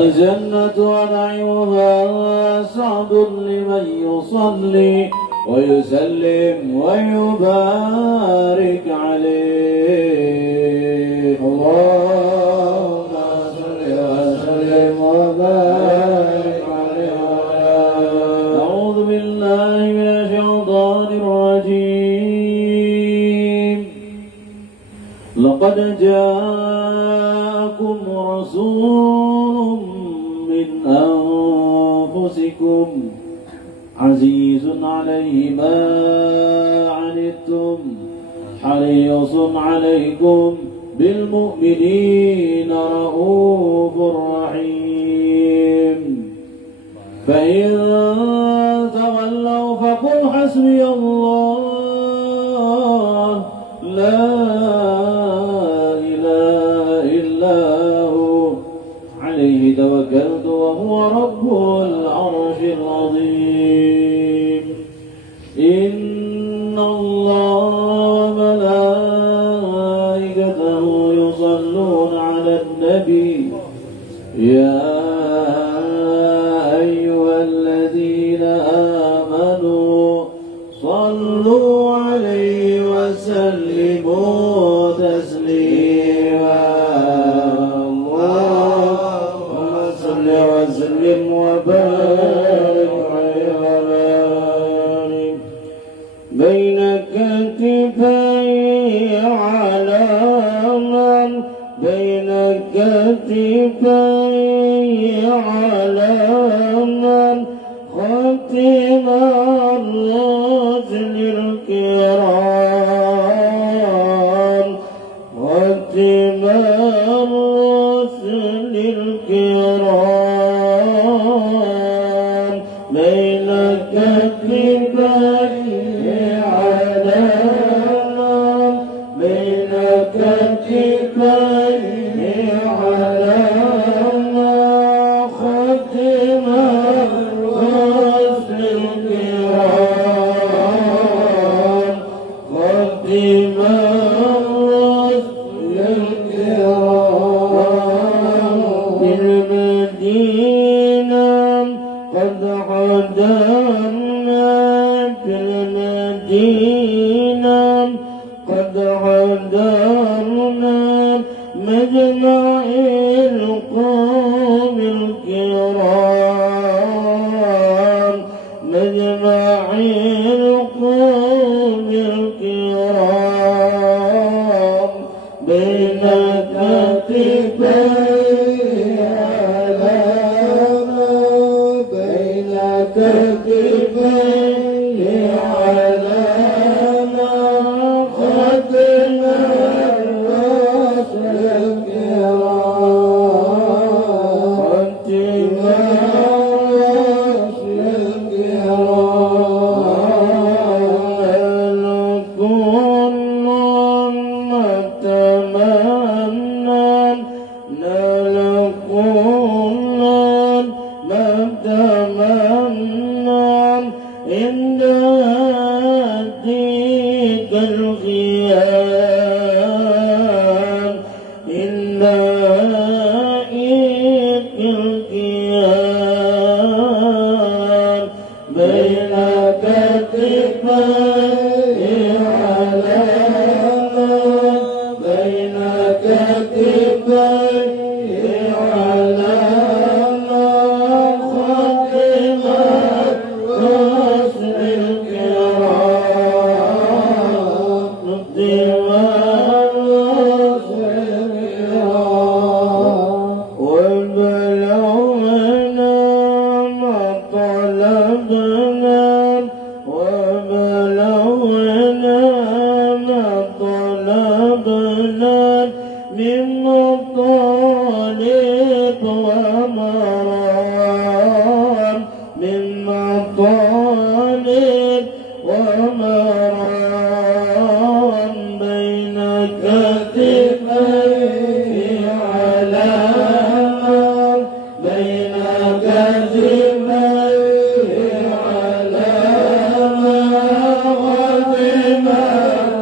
الجنة ونعيمها سعد لمن يصلي ويسلم ويبارك عليه. اللهم صل وسلم وبارك عليه. أعوذ بالله من الشيطان الرجيم. لقد جاءكم رسول من أنفسكم عزيز عليه ما عنتم حريص عليكم بالمؤمنين رؤوف رحيم. فإن تولوا فقل حسبي الله لا إله إلا هو عليه توكلت وهو رب العرش العظيم. إن الله وملائكته يصلون على النبي يا أيها الذين آمنوا صلوا عليه وسلموا تسليما. اللهم صل وسلم وبارك عليه. بين كتفي علامة بين كتفي علامة ختم الرسل الكرام ختم الرسل الكرام. بين كتفي علامة بين كتفي علامة ختم الرسل الكرام ختم الرسل الكرام. بالمدينة قد حضرنا في المدينة قد حضرنا مجمع القوم الكرام مجمع القوم الكرام. بين كتفي علامة بين كتفي علامة ختم الرسل الكرام ختم الرسل الكرام. كل ما تمنى نال كل ما تمنى عند هديك الخيام عند هديك الخيام. بين كتفي علامة بين كتفي علامة ختم الرسل الكرام ختم الرسل الكرام. وبلغنا ما طلبنا وبلغنا ما طلبنا من مطالب ومرام من مطالب ومرام. بين كتفي علامة بين كتفي علامة ختم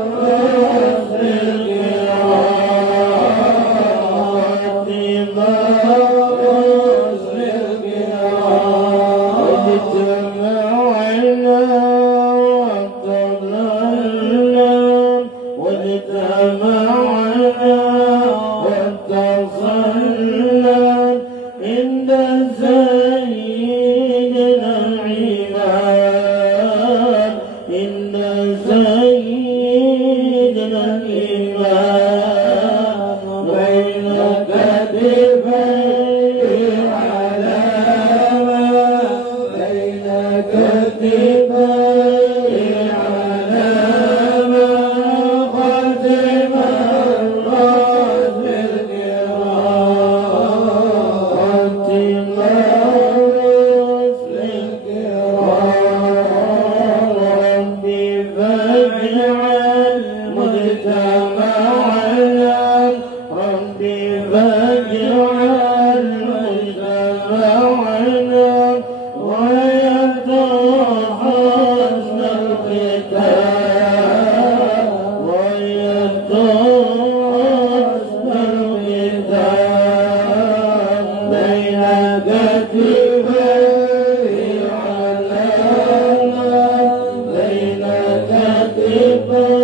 الرسل الكرام ختم الرسل العنب ويتحسن الختام ويتحسن الختام بين كتفيه علامة بين كتفيه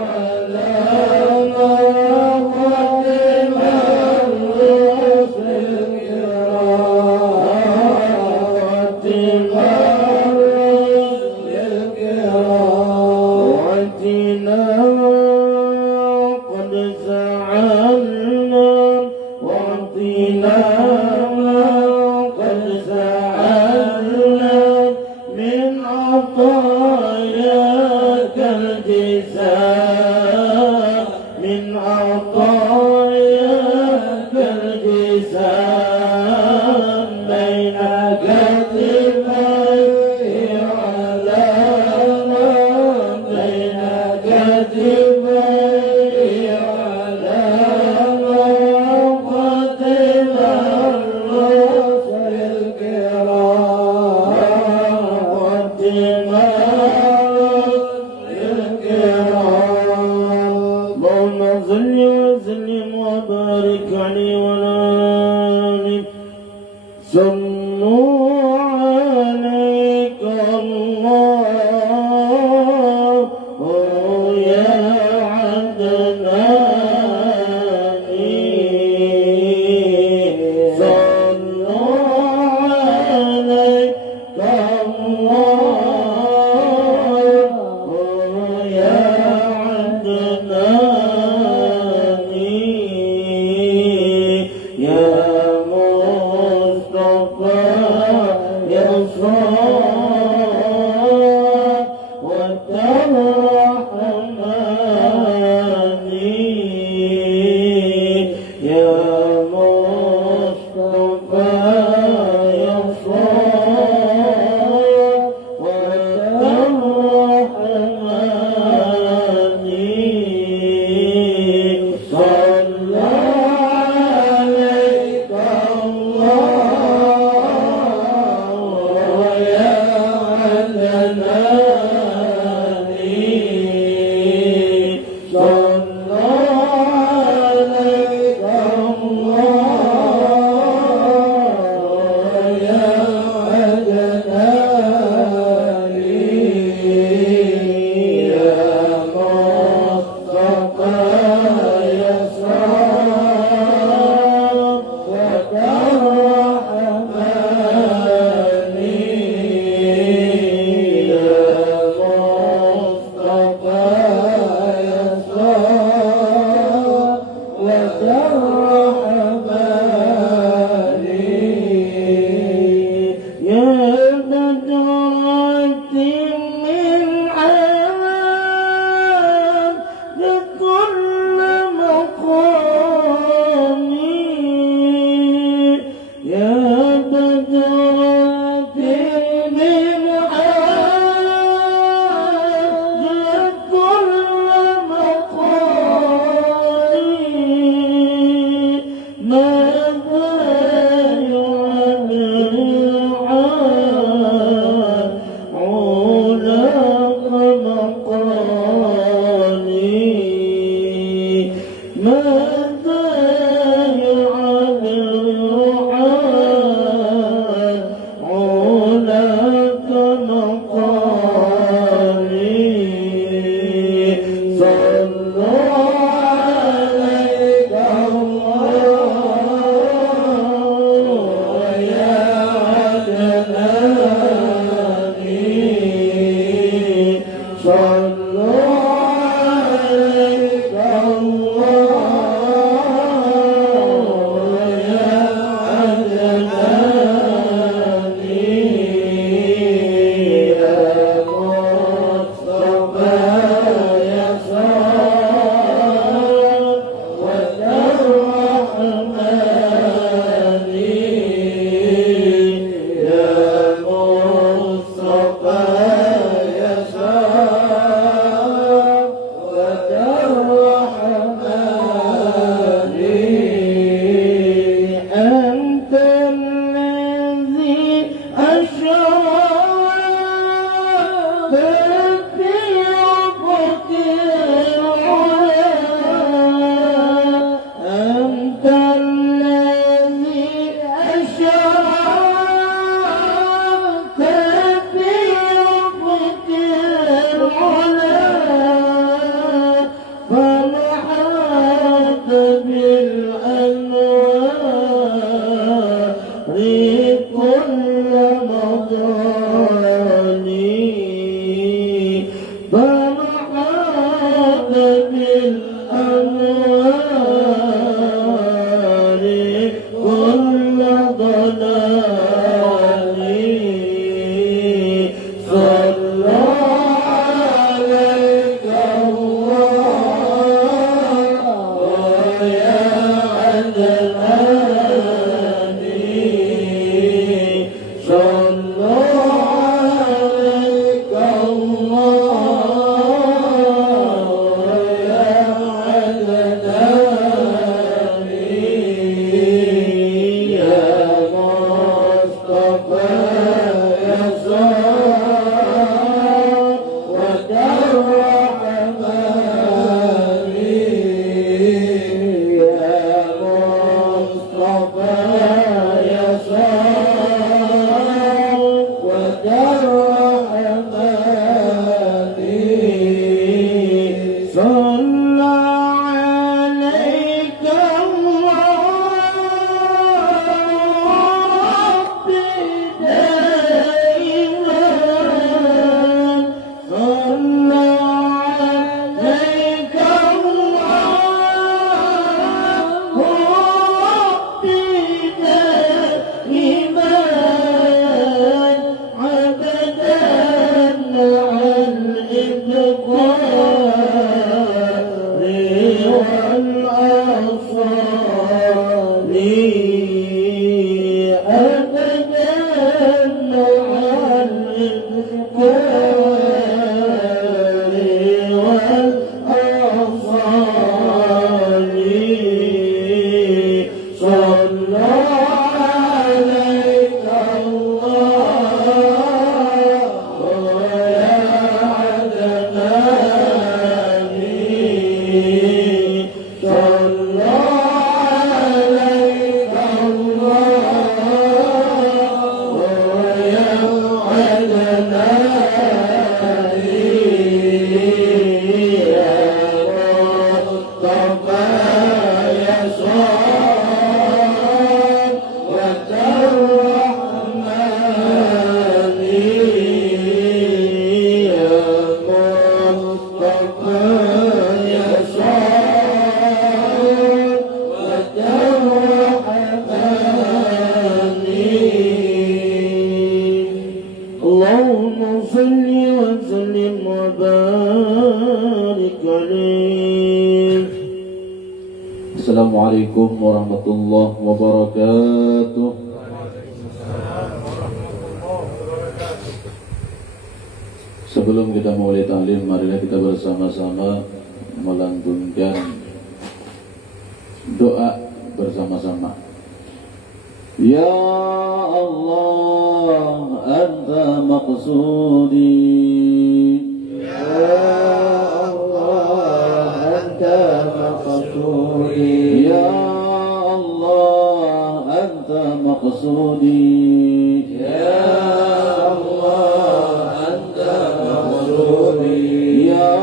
علامة قدم الرسل الكرام قدم الرسل الكرام واتنا قد سعدنا واعطنا قد سعدنا من عطاياك الجسام من عطاياك الجسام بين كتفيه علامة بين كتفيه علامة قدم الرسل الكرام قدم الرسل الكرام اللهم صل وسلم وبارك عليه وعلى آله صلوا عليك الله يا عدناني صلوا عليك الله يا عدناني يا مصطفى كل مضاني فمحاك بالأنوار كل ضلالي صلى عليك الله يا عدناني صلى عليك الله يا عدناني يا مصطفى يا صافوة الرحمن يا مصطفى يا صافوة الرحمن صلى عليك الله دائما صلى عليك الله دائما عبدا مع الإذكار والأصال أبدا مع الإذكار والأصال صلى عليك الله يا عدناني صلى عليك الله يا عدناني يا مصطفى يا صافوة الرحمن يا مصطفى يا صافوة الرحمن اللهم صل وسلم وبارك عليه. Assalamualaikum warahmatullahi wabarakatuh. Sebelum kita mulai taklim, marilah kita bersama-sama melantunkan doa bersama-sama. Ya Allah, Anta maqsudi. يا الله أنت مقصودي Ya Allah, Anta maqsudi. يا الله أنت مقصودي Ya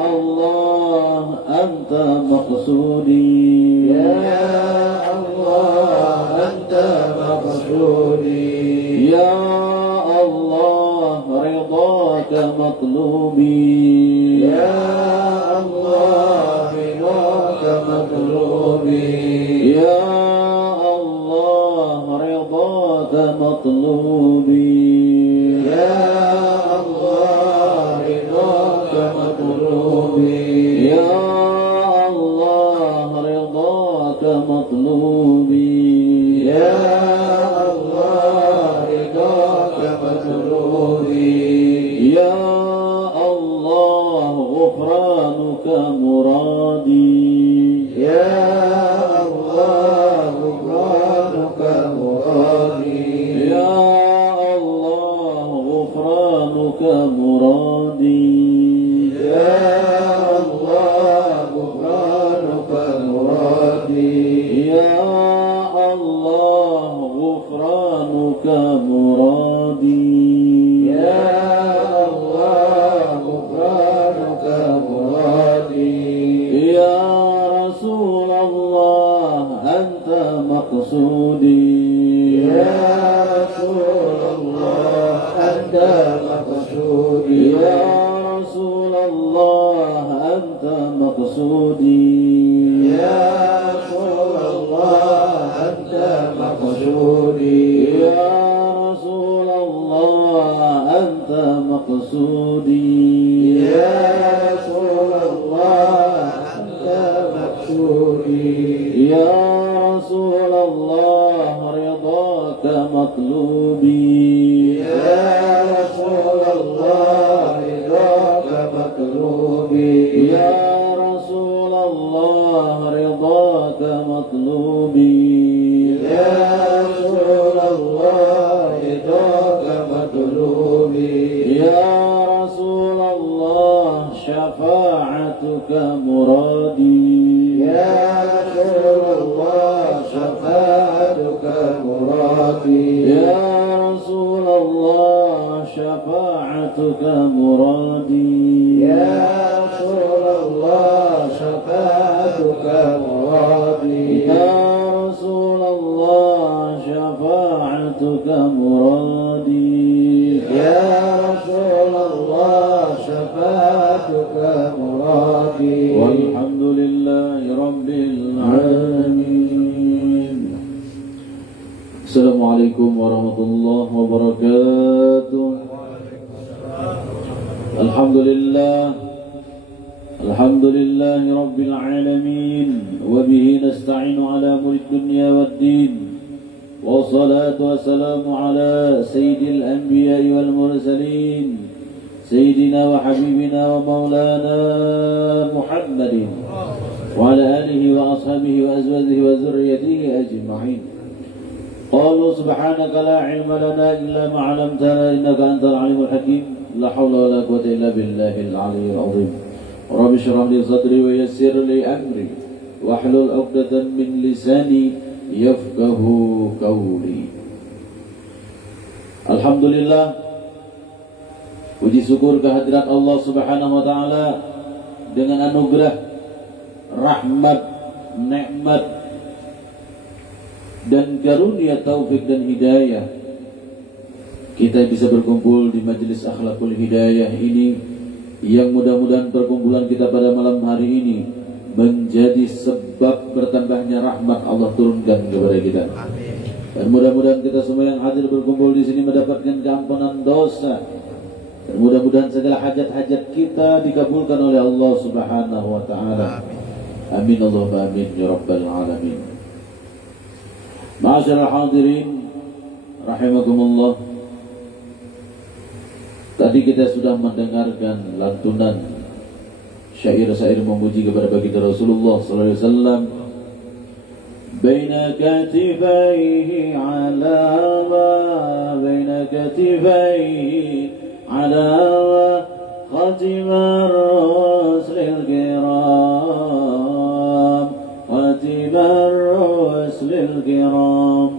Allah, Anta maqsudi. يا الله أنت مقصودي Ya Allah, ridhaka matlubi. يا الله رضاك مطلوبي Ya Allah, ridhaka matlubi. يا الله رضاك مطلوبي Ya Allah, ridhaka matlubi. يا الله رضاك مطلوبي Ya Allah, ghufranuka muradi. يا الله غفرانك مرادي Ya Allah, ghufranuka muradi. يا الله غفرانك مرادي Ya Allah, ghufranuka muradi. يا الله غفرانك مرادي Ya Rasulullah, anta maqsudi. يا مقصودي يا رسول الله أنت مقصودي يا رسول الله أنت مقصودي يا رسول الله رضاك مطلوبي يا رسول الله رضاك مطلوبي يا رسول الله رضاك مطلوبي يا رسول الله رضاك مطلوبي يا رسول الله شفاعتك مرادي يا رسول الله شفاعتك مرادي يا رسول الله شفاعتك مرادي يا رسول الله شفاعتك مرادي يا رسول الله شفاعتك مرادي يا رسول الله شفاعتك مرادي والحمد لله رب العالمين. السلام عليكم ورحمة الله وبركاته. الحمد لله رب العالمين وبه نستعين على أمور الدنيا والدين والصلاة والسلام على سيد الأنبياء والمرسلين سيدنا وحبيبنا ومولانا محمد وعلى آله وأصحابه وأزواجه وذريته أجمعين. قالوا سبحانك لا علم لنا إلا ما علمتنا إنك أنت العليم الحكيم. لا حول ولا قوة إلا بالله العلي العظيم. رب اشرح لي صدري ويسر لي أمري واحلل عقدة من لساني يفقه قولي. Alhamdulillah, puji syukur kehadirat Allah Subhanahu wa taala dengan anugerah, rahmat, nikmat dan karunia taufik dan hidayah kita bisa berkumpul di majelis akhlakul hidayah ini, yang mudah-mudahan perkumpulan kita pada malam hari ini menjadi sebab bertambahnya rahmat Allah turunkan kepada kita. Dan mudah-mudahan kita semua yang hadir berkumpul di sini mendapatkan keampunan dosa. Dan mudah-mudahan segala hajat-hajat kita dikabulkan oleh Allah Subhanahu wa taala. Amin Allahumma amin ya rabbal alamin. Ma'asyiral hadirin rahimakumullah. Tadi kita sudah mendengarkan lantunan syair-syair memuji kepada baginda Rasulullah sallallahu alaihi wasallam. بين كتفيه علامة بين كتفيه علامة ختم الرسل الكرام ختم الرسل الكرام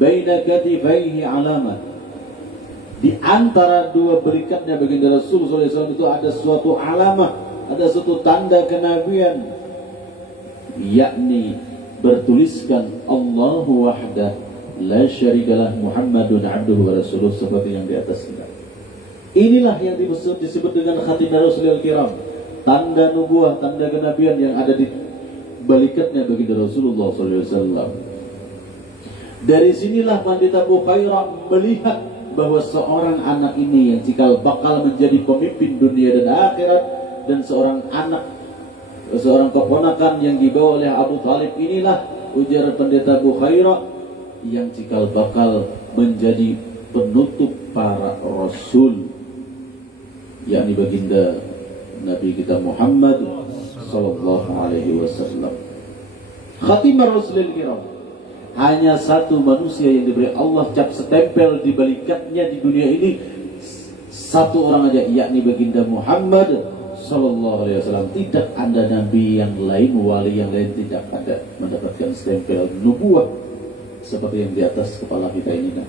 بين كتفيه علامة. Di antara dua berikatnya baginda Rasul SAW itu ada suatu alamah, ada suatu tanda kenabian, yakni bertuliskan Allahu wahdah la syarikalah Muhammadun abduhu wa rasuluh, seperti yang di atas kita. Inilah yang disebut dengan khatimah Rasulul Kiram, tanda nubuah, tanda kenabian yang ada di balikatnya baginda Rasulullah SAW. Dari sinilah Pandita Bukhairah melihat bahwa seorang anak ini yang cikal bakal menjadi pemimpin dunia dan akhirat, dan seorang anak, seorang keponakan yang dibawa oleh Abu Talib inilah, ujar Pendeta Bukhairah, yang cikal bakal menjadi penutup para rasul, yakni baginda Nabi kita Muhammad sallallahu alaihi wasallam. Khatimah Rasulul Kiram, hanya satu manusia yang diberi Allah cap setempel di balikatnya di dunia ini, satu orang aja, yakni baginda Muhammad sallallahu alaihi wasallam. Tidak ada nabi yang lain, wali yang lain tidak ada mendapatkan stempel nubuah seperti yang di atas kepala kita ini.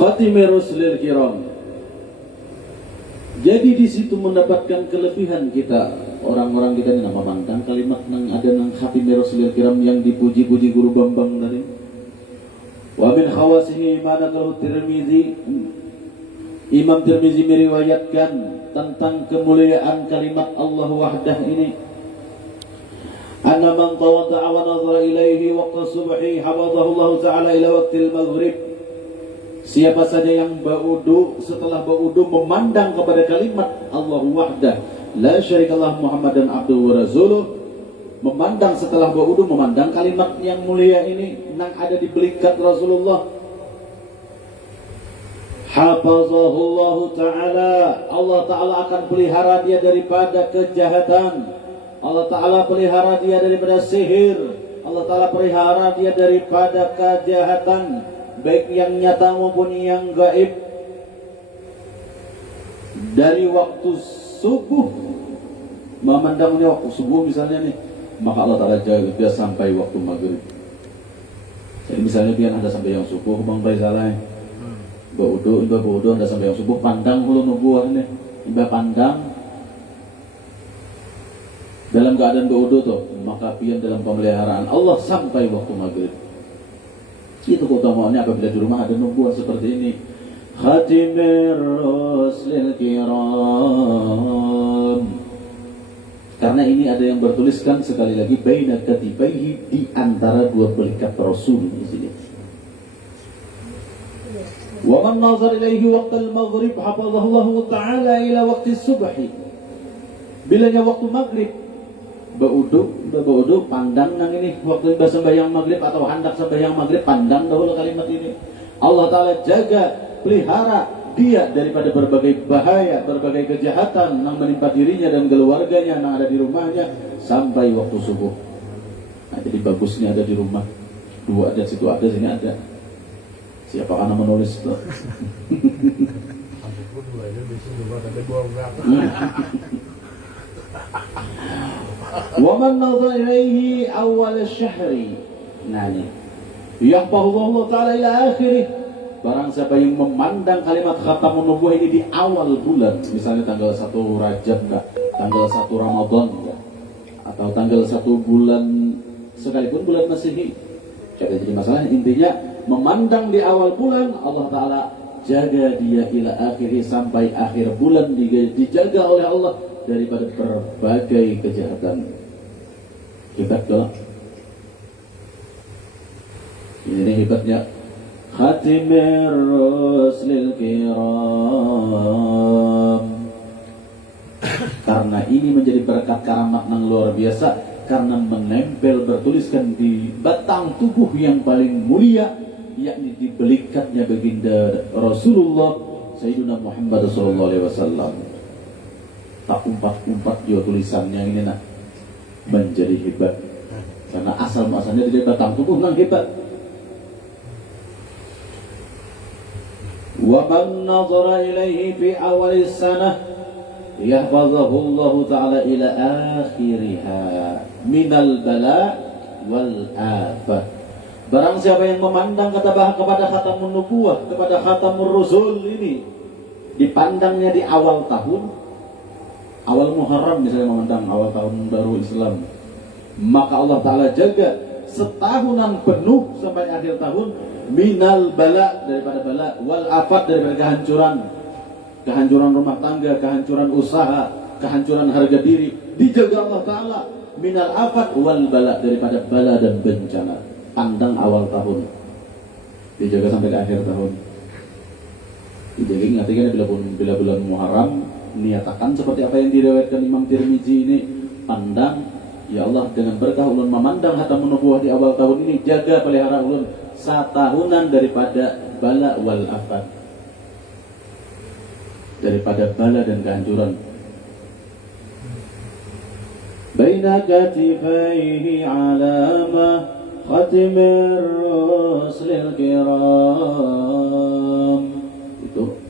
Khatimah Rasulul Kiram. Jadi di situ mendapatkan kelebihan kita, orang-orang kita ini nama mantang kalimat nang ada nang Khatimah Rasulul Kiram yang dipuji-puji Guru Bambang tadi. Wa min khawasihi manaqahu Tirmizi. Imam Tirmizi meriwayatkan tentang kemuliaan kalimat Allah wahdah ini. anna man tawadda'a wa nazara ilaihi waqta subhi hafadhahu Allah taala ila waqtil maghrib. Siapa saja yang berwudu setelah berwudu memandang kepada kalimat Allahu wahdah la syarikalah Muhammadan abduhu wa rasuluh, memandang setelah berwudu memandang kalimat yang mulia ini yang ada di belikat Rasulullah, hafazahullahu ta'ala, Allah ta'ala akan pelihara dia daripada kejahatan, Allah ta'ala pelihara dia daripada sihir, Allah ta'ala pelihara dia daripada kejahatan baik yang nyata maupun yang gaib. Dari waktu subuh, memandangnya waktu subuh misalnya nih, maka Allah ta'ala jaga dia sampai waktu maghrib. Jadi misalnya dia ada sampai yang subuh, Bang Faisal Baudu, ada sampai yang subuh, pandang hulu nubuah nih, iba pandang dalam keadaan baudu tuh, maka pian dalam pemeliharaan Allah sampai waktu maghrib. Itu keutamaannya apabila di rumah ada nubuah seperti ini. Khatimir Ruslil Kiram. Karena ini ada yang bertuliskan sekali lagi baina katibaihi, di antara dua belikat Rasul di sini. Wa man nazar ilaihi waqtal maghrib hafadhahu ta'ala ila waqti subhi. Bilanya waktu maghrib Baudu pandang nang ini waktu sembahyang maghrib atau hendak sembahyang maghrib, pandang dahulu kalimat ini. Allah Ta'ala jaga, pelihara dia daripada berbagai bahaya, berbagai kejahatan yang menimpa dirinya dan keluarganya yang ada di rumahnya sampai waktu subuh. Nah, jadi bagusnya ada di rumah, dua ada, situ ada, sini ada. Siapa karena menulis itu? Wa man nadhara ilaihi awal asy-syahri, nani yahfazullahu ta'ala ila akhirih. Barang siapa yang memandang kalimat khatamun nubuwah ini di awal bulan, misalnya tanggal 1 Rajab enggak, tanggal 1 Ramadan enggak, atau tanggal 1 bulan sekalipun bulan Masehi, jadi masalah intinya memandang di awal bulan, Allah Ta'ala jaga dia ila akhirih, sampai akhir bulan dijaga oleh Allah daripada berbagai kejahatan. Hebat dong. Ini hebatnya Khatimir Ruslil Kiram. Karena ini menjadi berkat karamat yang luar biasa, karena menempel bertuliskan di batang tubuh yang paling mulia, yakni di belikatnya baginda Rasulullah Sayyidina Muhammad SAW. Tak umpat-umpat dia tulisannya ini nak menjadi hebat, karena asal-asalnya dari batang tubuh yang hebat. Wa man nazara ilaihi fi awal sanah yahfazahu Allah Ta'ala ila akhiriha minal bala wal afah. Barang siapa yang memandang kepada khatamun nubuwah, kepada khatamur rasul ini, dipandangnya di awal tahun, awal Muharram misalnya, memandang awal tahun baru Islam, maka Allah Ta'ala jaga setahunan penuh sampai akhir tahun minal bala, daripada bala, wal afat, daripada kehancuran rumah tangga, kehancuran usaha, kehancuran harga diri, dijaga Allah Ta'ala. Minal afat wal bala, daripada bala dan bencana. Pandang awal tahun, dijaga sampai ke akhir tahun. Jadi ingat-ingat bila bulan Muharram, niatakan seperti apa yang diriwayatkan Imam Tirmizi ini, pandang, ya Allah, dengan berkah ulun memandang khatamun nubuwah di awal tahun ini, jaga pelihara ulun satahunan daripada bala wal afat, daripada bala dan kehancuran. Baina katifaihi alama khatimir ruslil kiram. Itu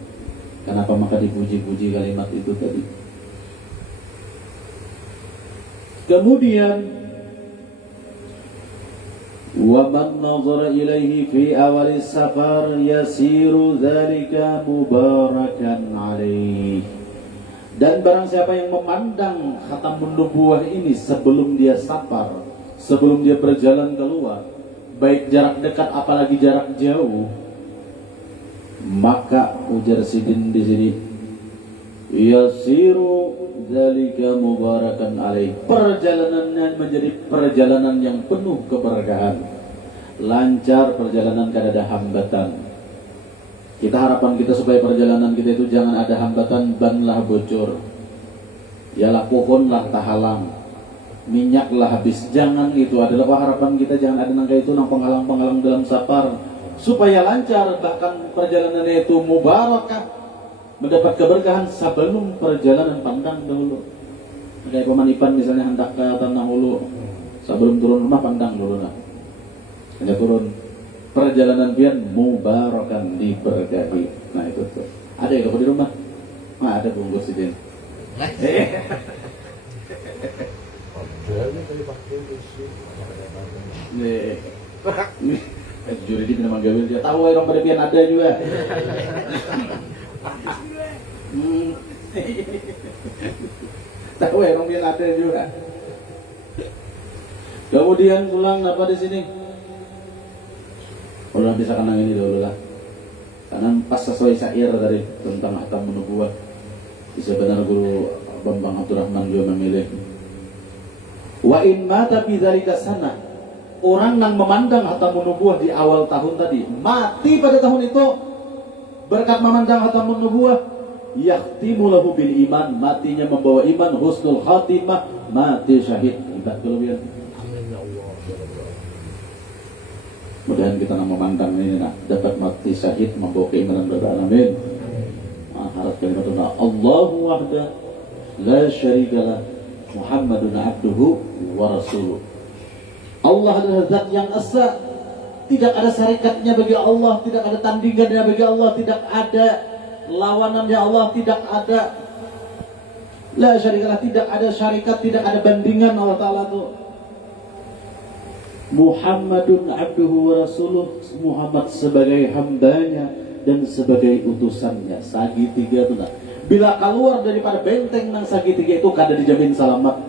kenapa maka dipuji-puji kalimat itu tadi. Kemudian wa man nazara ilaihi fi awal safar yasiru dzalika mubarakan alaih. Dan barang siapa yang memandang khatamun nubuwah ini sebelum dia safar, sebelum dia berjalan keluar, baik jarak dekat apalagi jarak jauh, maka ujar Sidin di sini, yasiru dzalika mubarakan alaih. Perjalanannya menjadi perjalanan yang penuh keberkahan. Lancar perjalanan, kada ada hambatan. Kita harapan kita supaya perjalanan kita itu jangan ada hambatan, banlah bocor. Yalah pohonlah tahalang. Minyaklah habis. Jangan, itu adalah harapan kita, jangan ada nangka itu nang penghalang-penghalang dalam safar. Supaya lancar, bahkan perjalanannya itu mubarakah, mendapat keberkahan sebelum perjalanan, pandang dahulu. Kayak Paman Ipan misalnya hendak ke Tanah Hulu, sebelum turun rumah pandang dulu nah. Hanya turun, perjalanan pian mubarakan, diberkahi. Nah itu tuh. Ada ya di rumah? Nah, ada bungkus ini. Juri di memang gawil dia tahu orang pada pian ada juga. Tahu orang pian ada juga. Kemudian pulang apa di sini? Kalau bisa kenang ini dulu lah. Karena pas sesuai syair tadi tentang Khatamun Nubuwah. Bisa benar Guru Bambang Abdurrahman juga memilih. Wa in mata fi dzalika sana. Orang yang memandang Khatamun Nubuwah di awal tahun tadi, mati pada tahun itu berkat memandang Khatamun Nubuwah, yahtimu lahu bil iman, matinya membawa iman, husnul khatimah, mati syahid. Kita kelebihan. Mudah-mudahan kita memandang ini dapat mati syahid membawa keimanan kepada alamin. Harap kalimatullah Allahu wahda la syarikalah Muhammadun abduhu wa rasuluh. Allah adalah zat yang esa, tidak ada syarikatnya bagi Allah, tidak ada tandingannya bagi Allah, tidak ada lawanannya Allah, tidak ada la syarikalah, tidak ada syarikat, tidak ada bandingan Allah Ta'ala itu. Muhammadun abduhu wa rasuluh, Muhammad sebagai hambanya dan sebagai utusannya. Segitiga itu nah. Bila keluar daripada benteng nang segitiga itu kada dijamin selamat.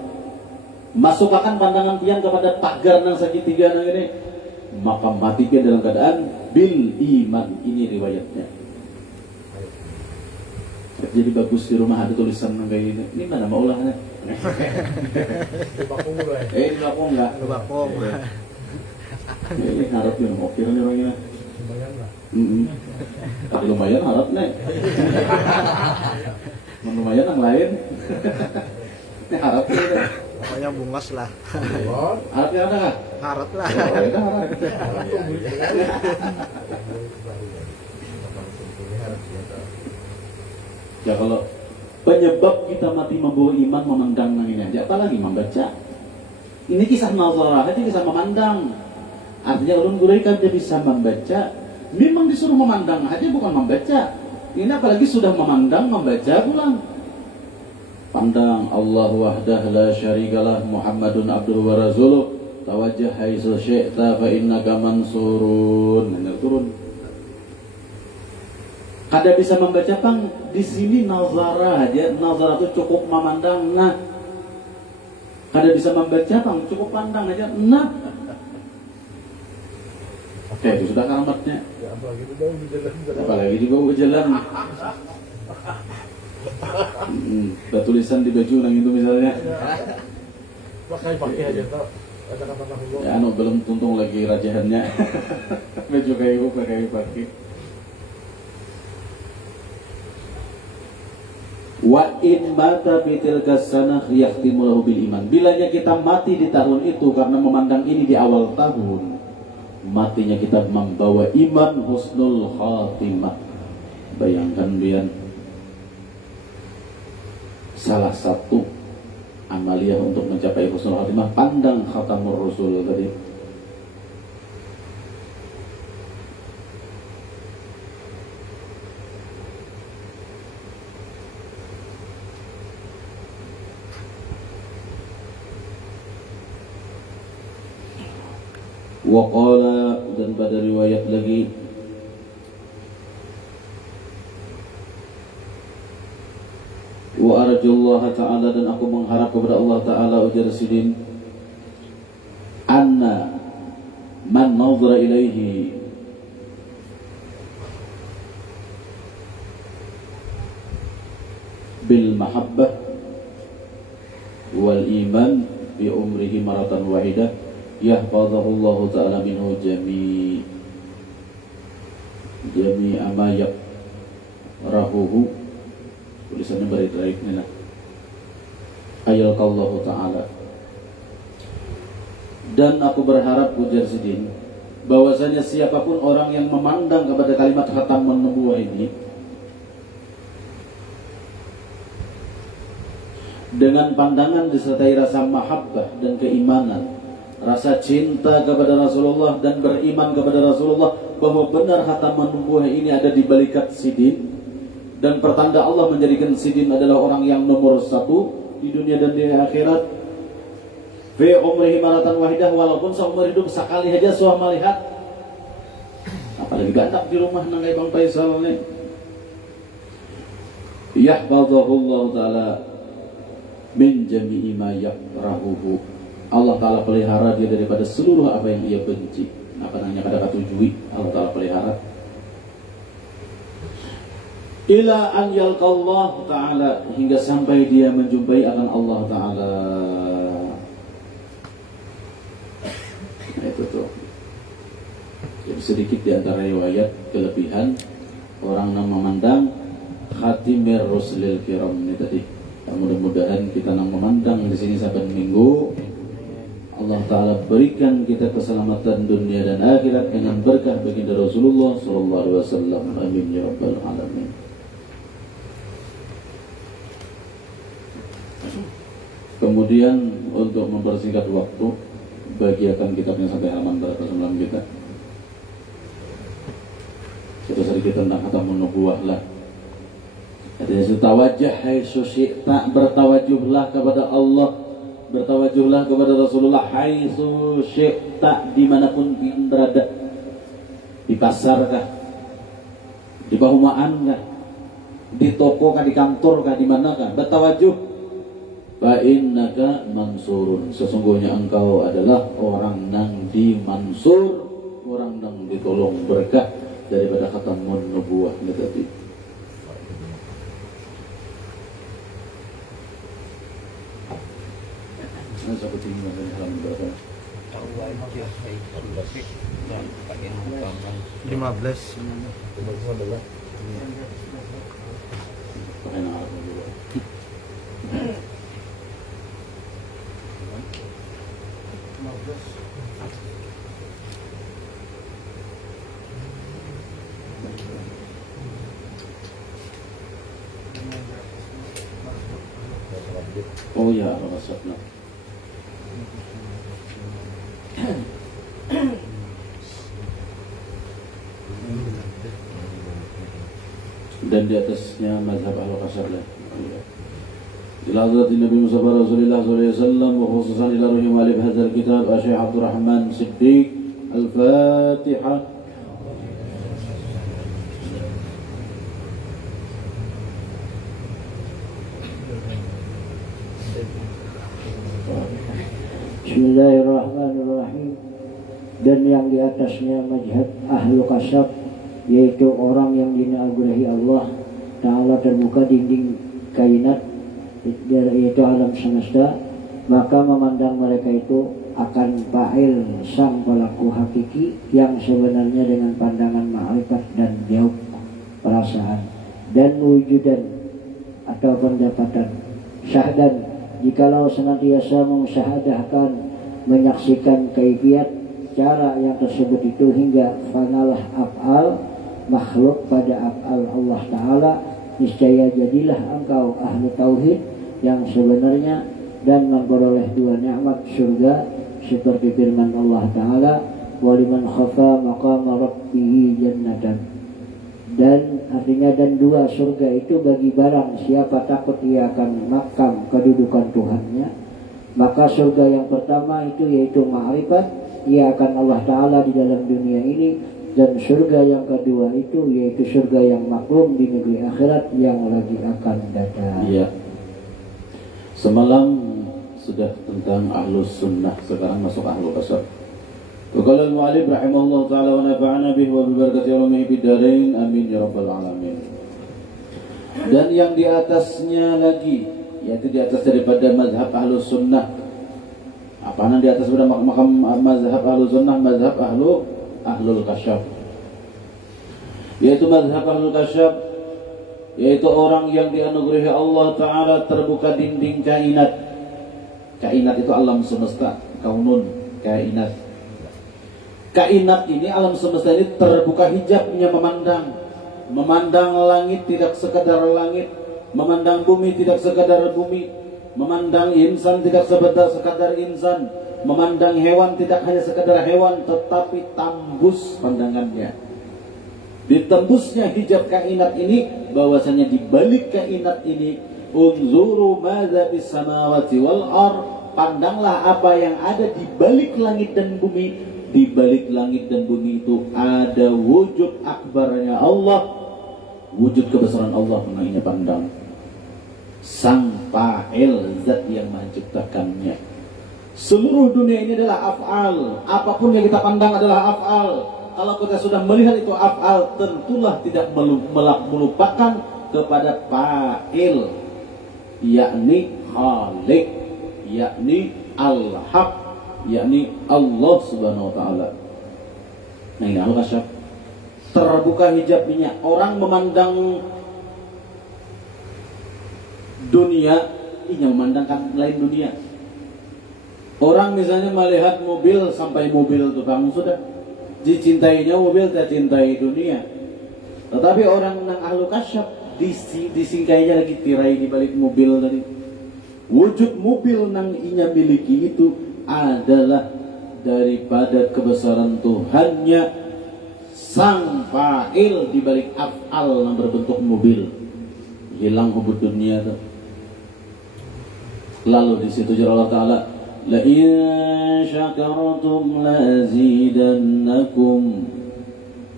Masukkan pandangan pian kepada pagar nang segitiga nang ini, maka mati pian dalam keadaan bil iman. Ini riwayatnya. Jadi bagus di rumah ada tulisan nang kayak gini. Ini mana mau ulahnya? Di bakung enggak? Di bakung. Ini harap yang mau kira nih orangnya. Lumayan lah. Tapi lumayan harap nih. Lumayan yang lain. Ini harap nih. Pokoknya bungos lah. Harapnya ada nggak? Harap lah. Oh, ada harap. Ya kalau penyebab kita mati membawa iman memandang nang ini aja, apalagi membaca. Ini kisah nazarah, itu kisah memandang. Artinya ulun gurui kan dia bisa membaca, memang disuruh memandang aja bukan membaca. Ini apalagi sudah memandang, membaca pulang. Pandang Allah wahdah la syarikalah Muhammadun abduhu wa rasuluh, tawajjah haitsu syi'ta fa innaka mansurun. Ini turun. Kada bisa membaca pang di sini nazarah aja, nazarah itu cukup memandang. Nah, kada bisa membaca pang cukup pandang aja. Nah, oke, itu sudah karamatnya. Apalagi juga berjalan. Ada tulisan di baju nang itu misalnya. Pakai aja tak. Ya, belum tuntung lagi rajahannya. Baju kayu pakai. Wa in mata fi tilka sanah yahtimu lahu bil iman. Bilanya kita mati di tahun itu karena memandang ini di awal tahun, matinya kita membawa iman, husnul khatimah. Bayangkan bian, salah satu amaliyah untuk mencapai husnul khatimah, pandang khatamur rasul tadi. Waqala, dan pada riwayat lagi, wa arjullaha ta'ala, dan aku mengharap kepada Allah Ta'ala, ujar Sidin, anna man nazara ilaihi bil mahabbah wal iman bi umrihi maratan wahidah yahfazahullahu ta'ala minhu jami amayak rahuhu tulisannya baik-baik nih ayalkallahu ta'ala. Dan aku berharap ujar Sidin bahwasanya siapapun orang yang memandang kepada kalimat khatamun nubuwah ini dengan pandangan disertai rasa mahabbah dan keimanan, rasa cinta kepada Rasulullah dan beriman kepada Rasulullah bahwa benar khatamun nubuwah ini ada di balikat Sidin, dan pertanda Allah menjadikan Sidin adalah orang yang nomor 1 di dunia dan di akhirat. Fi umrihi maratan wahidah, walaupun seumur hidup sekali aja suah melihat, apalagi gandak di rumah nangai Bang Faisal nih. Yahfazahullahu ta'ala min jami'i ma yakrahuhu. Allah Ta'ala pelihara dia daripada seluruh apa yang ia benci. Apa namanya pada katujui Allah Ta'ala pelihara. Ila an yalqallahu ta'ala, hingga sampai dia menjumpai akan Allah Ta'ala. Nah itu tuh. Jadi sedikit di antara riwayat kelebihan orang yang memandang khatimir Rasulil Kiram ini tadi. Mudah-mudahan kita yang memandang di sini saban minggu, Allah Ta'ala berikan kita keselamatan dunia dan akhirat dengan berkah baginda Rasulullah sallallahu alaihi wasallam. Amin ya rabbal alamin. Kemudian untuk mempersingkat waktu, bagiakan kitabnya sampai halaman berapa sebelum kita. Satu sedikit tentang khatamun nubuwah lah. Jadi tawajjah haitsu syi'ta, bertawajuhlah kepada Allah, bertawajuhlah kepada Rasulullah haitsu syi'ta, dimanapun kalian berada. Di pasar kah? Di pahumaan kah? Di toko kah? Di kantor kah? Di mana kah? Bertawajuh. Fa innaka mansurun, sesungguhnya engkau adalah orang yang dimansur, orang yang ditolong berkah daripada khatamun nubuwah tadi. Nah, seperti ini dari halaman berapa? 15. Oh ya, Rasulullah. Dan di atasnya mazhab al-Qasar lah. Ila hadratin Nabi Mustafa Rasulullah sallallahu alaihi wasallam wa khususan ila ruhi mu'allif hadzal kitab Syekh Abdul Rahman Siddiq. Al-Fatihah. Bismillahirrahmanirrahim. Dan yang di atasnya mazhab ahlu kasab, yaitu orang yang dianugerahi Allah Ta'ala terbuka dinding kainat, yaitu alam semesta, maka memandang mereka itu akan fa'il sang pelaku hakiki yang sebenarnya dengan pandangan ma'rifat dan jauh perasaan dan wujudan atau pendapatan syahdan, jikalau senantiasa mensyahadahkan, menyaksikan kaifiat cara yang tersebut itu hingga fanalah af'al makhluk pada af'al Allah Ta'ala, niscaya jadilah engkau ahli tauhid yang sebenarnya dan memperoleh dua nikmat surga seperti firman Allah Ta'ala, waliman khafa maqama rabbih jannatan. Dan artinya dan dua surga itu bagi barang siapa takut ia akan makam kedudukan Tuhannya, maka surga yang pertama itu yaitu ma'rifat, ia akan Allah Ta'ala di dalam dunia ini, dan surga yang kedua itu yaitu surga yang maklum di negeri akhirat yang lagi akan datang. Iya. Semalam sudah tentang ahlus sunnah, sekarang masuk ahlul qasar. Qala al-mu'allif rahimahullah ta'ala wa nafa'ana bihi wa bi barakati ulumihi fid dharain amin ya rabbal alamin. Dan yang di atasnya lagi yaitu di atas daripada mazhab Ahlus Sunnah. Apaan di atas daripada makam mazhab Ahlus Sunnah, mazhab Ahlul Kasyaf. Yaitu mazhab Ahlul Kasyaf, yaitu orang yang dianugerahi Allah Ta'ala terbuka dinding kainat. Kainat itu alam semesta, kaunun, kainat. Kainat ini, alam semesta ini terbuka hijabnya, memandang langit tidak sekadar langit, memandang bumi tidak sekadar bumi, memandang insan tidak sekadar insan, memandang hewan tidak hanya sekadar hewan, tetapi tambus pandangannya. Ditembusnya hijab kainat ini, bahwasanya di balik kainat ini, unzuru madza bis samawati wal ard, pandanglah apa yang ada di balik langit dan bumi. Di balik langit dan bumi itu ada wujud akbarnya Allah, wujud kebesaran Allah. Mengenai pandang sang fa'il, zat yang menciptakannya. Seluruh dunia ini adalah af'al. Apapun yang kita pandang adalah af'al. Kalau kita sudah melihat itu af'al, tentulah tidak melupakan kepada fa'il, yakni Khalik, yakni Al-Haq, yakni Allah Subhanahu wa Ta'ala. Nah, ini Al-Kasyaf, terbuka hijabnya. Orang memandang dunia, ini memandangkan lain dunia. Orang misalnya melihat mobil, sampai mobil tukang sudah dicintainya mobil, tak cintai dunia. Tetapi orang yang Ahlul Kasyaf disingkainya lagi tirai di balik mobil tadi. Wujud mobil nang inya miliki itu adalah daripada kebesaran Tuhannya, sang fa'il di balik af'al yang berbentuk mobil. Hilang hubud dunia itu. Lalu di situ Allah Ta'ala, la in syakartum la azidannakum.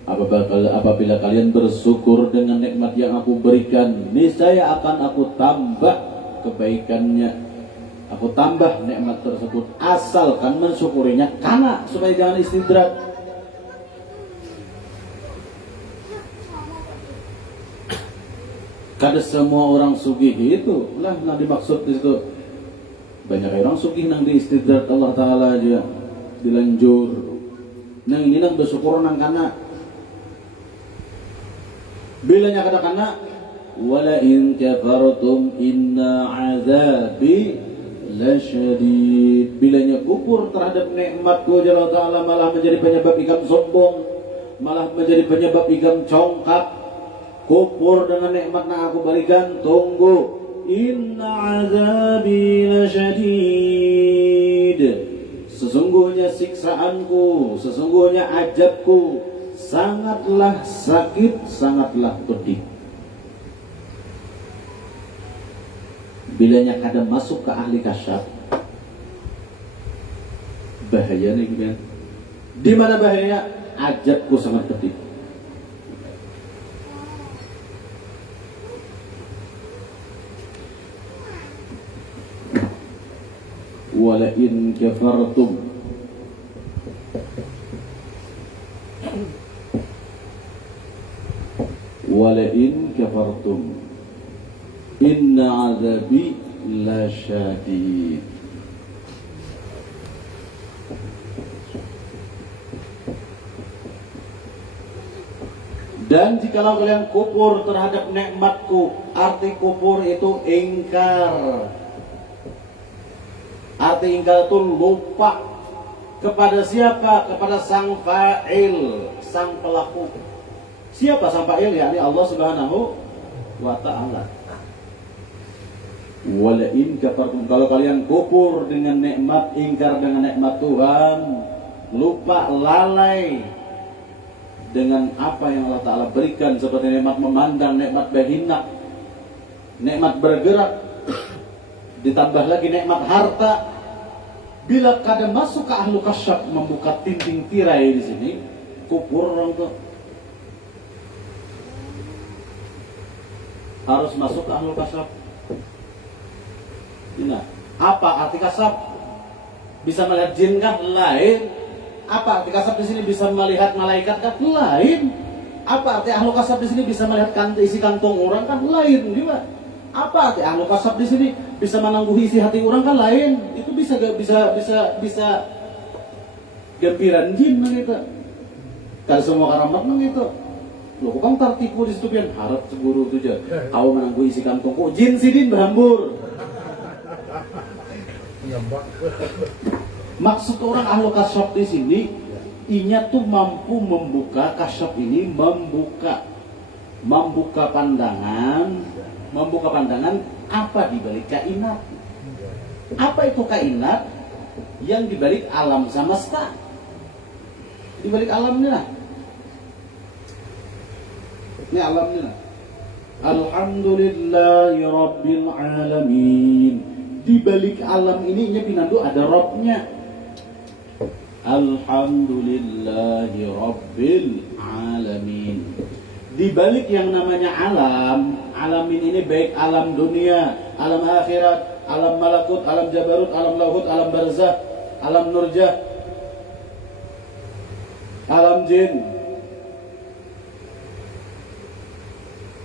Apabila kalian bersyukur dengan nikmat yang aku berikan, niscaya akan aku tambah kebaikannya. Aku tambah nikmat tersebut, asalkan mensyukurinya, karena supaya jangan istidrak. Kada semua orang sugih itu lah yang dimaksud di situ. Banyak orang sugih nang diistidrak Allah Ta'ala aja, dilanjur. Nang ini nang bersyukur nang kana. Bilanya kada kana, wala in kafartum inna azabi lasyadid. Bilanya kufur terhadap nikmatku Allah Ta'ala, malah menjadi penyebab ikam sombong, malah menjadi penyebab ikam congkak. Kufur dengan nikmat yang aku berikan, tunggu, inna azabi lasyadid, sesungguhnya siksaanku, sesungguhnya azabku sangatlah sakit, sangatlah pedih. Bilanya kadang masuk ke ahli kasyaf, bahaya nih kan? Di mana bahaya? Azabku sangat pedih. Wala in kafartum inna azabi lasyadid. Dan jikalau kalian kufur terhadap nikmatku, arti kufur itu ingkar. Arti ingkar itu lupa. Kepada siapa? Kepada sang fa'il, sang pelaku. Siapa sang fa'il? Yakni Allah Subhanahu wa Ta'ala. Wala in kafartum, kalau kalian kufur dengan nikmat, ingkar dengan nikmat Tuhan, lupa, lalai dengan apa yang Allah Ta'ala berikan, seperti nikmat memandang, nikmat berhinak, nikmat bergerak, ditambah lagi nikmat harta. Bila kada masuk ke ahlu kasyaf, membuka dinding tirai di sini, kufur orang tuh. Harus masuk ke ahlu kasyaf. Nah, apa arti kasyaf? Bisa melihat jin kah? Lain. Apa arti kasyaf di sini? Bisa melihat malaikat kah? Lain. Apa arti ahlu kasyaf di sini? Bisa melihat isi kantong orang kah? Lain juga. Apa arti ahlu kasab di sini? Bisa menangguhi isi hati orang kan lain. Itu bisa gampiran jin gitu. Kalau semua karamat gitu. Loh, kok tertipu di situ pian harap seguru itu aja. Kau menangguhi isi kantong kok jin sidin berhambur. Maksud orang ahlu kasab di sini, inya tuh mampu membuka kasab ini, membuka pandangan apa di balik kainat. Apa itu kainat? Yang di balik alam semesta. Di balik alamnya. Ini alamnya. Alhamdulillahi Rabbil Alamin. Di balik alam ini pinandu ada Robnya. Alhamdulillahi Rabbil Alamin. Di balik yang namanya alamin ini baik alam dunia, alam akhirat, alam malakut, alam jabarut, alam lahut, alam barzah, alam nurjah, alam jin.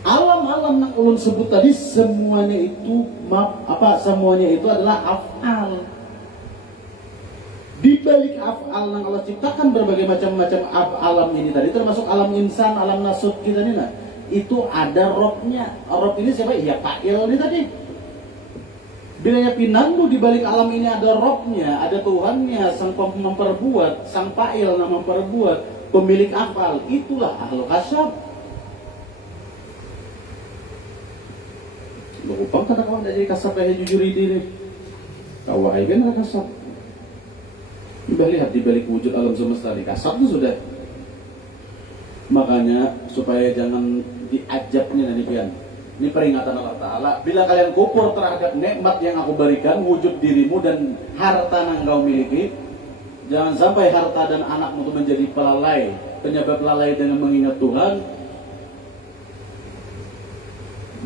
Alam-alam yang ulun sebut tadi semuanya itu adalah af'al. Di balik af'al yang Allah ciptakan berbagai macam-macam alam ini tadi, termasuk alam insan, alam nasut kita ini, nah, itu ada Robnya. Rob ini siapa? Ya Fa'il ini tadi. Bila pinandu di balik alam ini ada Robnya, ada Tuhannya, sang memperbuat, sang Fa'il yang memperbuat, pemilik af'al, itulah ahlu kasab. Lupang kata kawan dari kasab kayak jujur ini. Kau wahai kan ada kasab. Lihat di balik wujud alam semesta di kasab itu sudah. Makanya supaya jangan diajabnya nanti pian. Ini peringatan Allah Ta'ala. Bila kalian kufur terhadap nikmat yang aku berikan, wujud dirimu dan harta yang kau miliki, jangan sampai harta dan anakmu itu menjadi pelalai, penyebab lalai dengan mengingat Tuhan.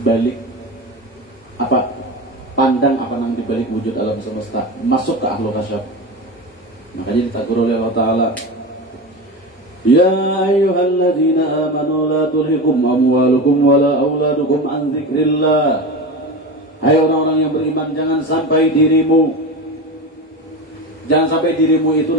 Balik pandang apa yang dibalik wujud alam semesta, masuk ke ahlu kasab. Makanya ditegur oleh Allah Ta'ala, ya ayyuhalladzina amanu la tulhikum amwalukum wala auladukum an dzikrillah. Hai orang-orang yang beriman, jangan sampai dirimu itu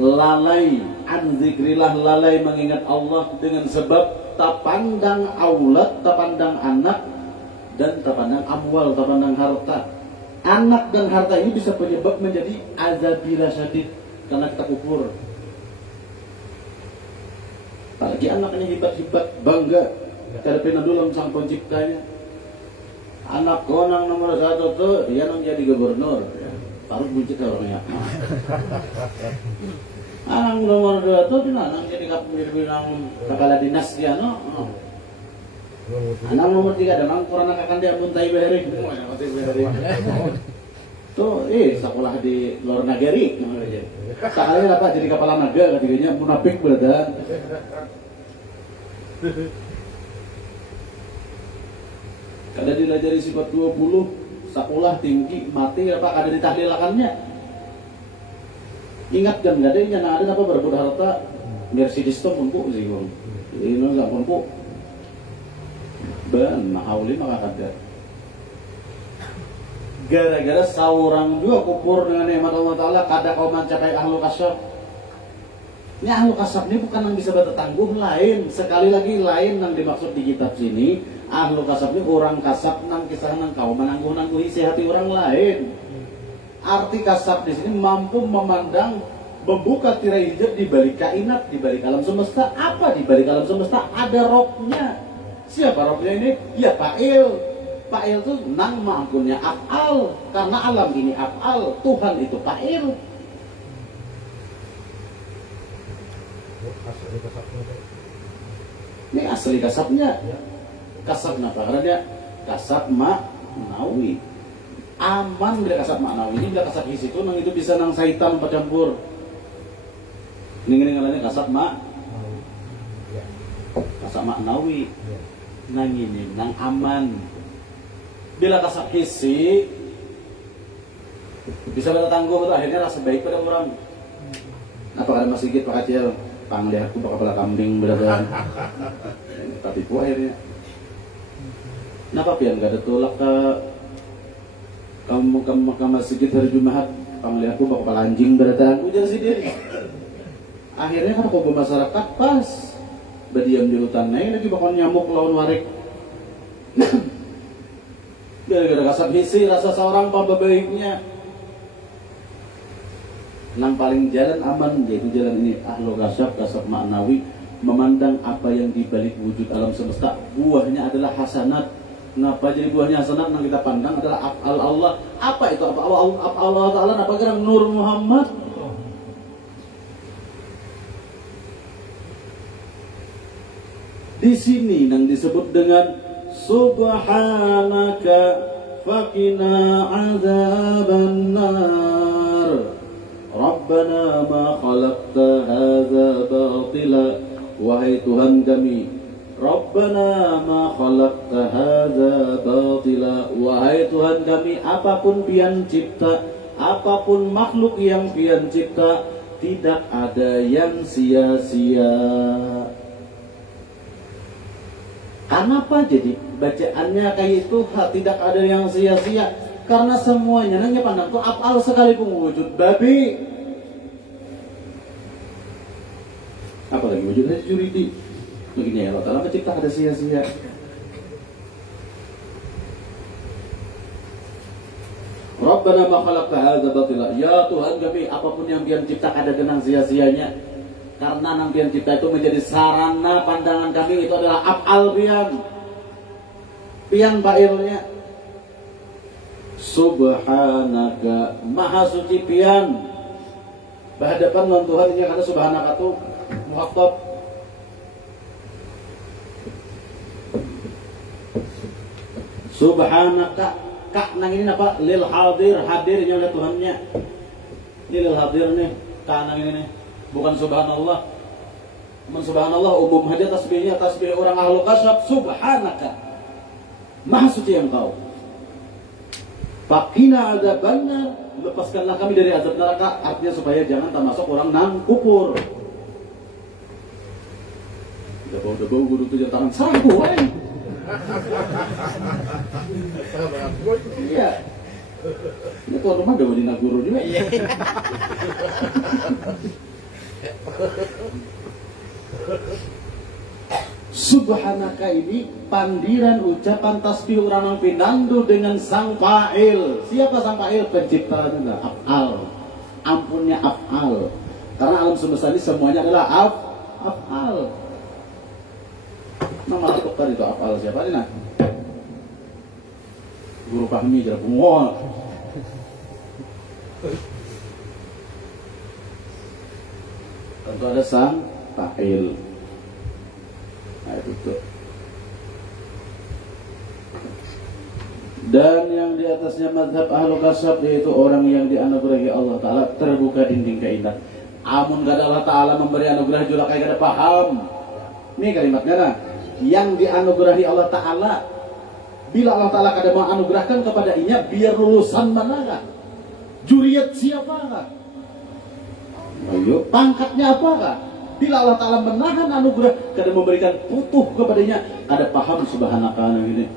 lalai an dzikrillah, lalai mengingat Allah dengan sebab tak pandang aulad, tak pandang anak, dan tak pandang amwal, tak pandang harta. Anak dan harta ini bisa penyebab menjadi azabila syadid karena kita kufur. Apalagi anaknya hebat-hebat, bangga karena penandulam sang penciptanya. Anak konang nomor 1 tuh dia nang jadi gubernur, baru buncit orangnya. Anak nomor 2 tuh nang jadi kepala dinas dia no. Anak nomor 3 ada nang kurang akan dia muntai behering. Tuh sekolah di luar negeri. Sekali dapat jadi kepala naga ketiganya munafik berada. Kada dilajari sifat 20, sekolah tinggi mati apa kada ditahlilakannya. Ingat kan gadenya nah ada apa berebut harta Mercedes itu pun sih bang. Ini enggak pun ben mahauli maka kada. Gara-gara seorang juga kufur dengan nikmat Allah Ta'ala, kada kau mencapai ahlu kasab. Ini ahlu kasab ini bukan yang bisa bertangguh lain. Sekali lagi lain yang dimaksud di kitab sini. Ahlu kasab ini orang kasab nang kisah nang kau menangguh isi hati orang lain. Arti kasab di sini mampu memandang, membuka tirai hijab di balik kainat, di balik alam semesta. Apa di balik alam semesta? Ada Robnya. Siapa Robnya ini? Ya Fa'il. Fa'il itu nang ma'ampunnya af'al. Karena alam ini af'al, Tuhan itu Fa'il. Ini asli kasabnya. Kasab apa? Karena dia kasab ma'nawi. Aman bila kasab ma'nawi. Ini bila kasab his itu, nang itu bisa nang saitan bercampur. Ini ngalannya kasab kasab ma'nawi. Nang ini, nang aman. Bila kasab hisi bisa bertangguh betul, akhirnya rasa baik pada orang. Apa kada masih sedikit pak kecil panglihatku pakai kepala kambing berada tapi akhirnya Napa pian gak ada tolak ke masjid hari Jumat, panglihatku bakal anjing berdatang ujar si diri. Akhirnya kan kok masyarakat pas berdiam di hutan lagi bakal nyamuk lawan warik. Gara-gara kasar hisi rasa seorang pembaiknya. Yang paling jalan aman yaitu jalan ini ahlul kasab maknawi, memandang apa yang dibalik wujud alam semesta. Buahnya adalah hasanat. Kenapa jadi buahnya hasanat? Yang kita pandang adalah af'al Allah. Apa itu Allah Ta'ala? Apa gerang Nur Muhammad? Di sini yang disebut dengan Subhanaka faqina azaban nar. Rabbana ma khalaqta hadza batila. Wahai Tuhan kami, Rabbana ma khalaqta hadza batila. Wahai Tuhan kami, apapun pian cipta, apapun makhluk yang pian cipta, tidak ada yang sia-sia. Kenapa jadi bacaannya kayak itu tidak ada yang sia-sia? Karena semuanya nanya pandang tuh af'al sekalipun wujud babi. Apalagi wujudnya juridi. Begini ya Allah Ta'ala mencipta ada sia-sia. Rabbana ma khalaqta hadza batila. Ya Tuhan kami, apapun yang Dia cipta ada dengan sia-sianya. Karena nampian cipta itu menjadi sarana pandangan kami itu adalah af'al pian fa'ilnya. Subhanaka, maha suci pian. Berhadapan dengan Tuhan ini karena subhanaka itu muhaqqab. Subhanaka, kak nang ini apa? Lil hadir, hadirnya oleh Tuhannya. Ini lil hadir nih, kak nang ini nih. Bukan subhanallah. Subhanallah umum saja tasbihnya tasbih orang ahlu kasab. Subhanaka, maha suci engkau. Faqina adzabannar, lepaskanlah kami dari azab neraka. Artinya supaya jangan termasuk orang nang kufur. Debau guru tuh jangan sarangku, Iya. Ini tuan rumah udah di guru juga. Subhanaka ini pandiran ucapan tasbih orang yang pinandu dengan sang fa'il. Siapa sang fa'il? Pencipta juga af'al. Ampunnya af'al. Karena alam semesta ini semuanya adalah af'al. Nama aku tadi itu af'al siapa ini? Nah? Guru Fahmi jadi pengol. Tentu ada sang fa'il. Nah itu tuh. Dan yang di atasnya mazhab ahlu kasab yaitu orang yang dianugerahi Allah Ta'ala terbuka dinding keindah. Amun gada Allah Ta'ala memberi anugerah juga kayak gada paham. Ini kalimatnya nah. Yang dianugerahi Allah Ta'ala, bila Allah Ta'ala kada mau anugerahkan kepada inya, biar lulusan manakah? Juriat siapakah? Ayo, pangkatnya apakah? Bila Allah Ta'ala menahan anugerah, kada memberikan putuh kepadanya, ada paham subhanaka ini.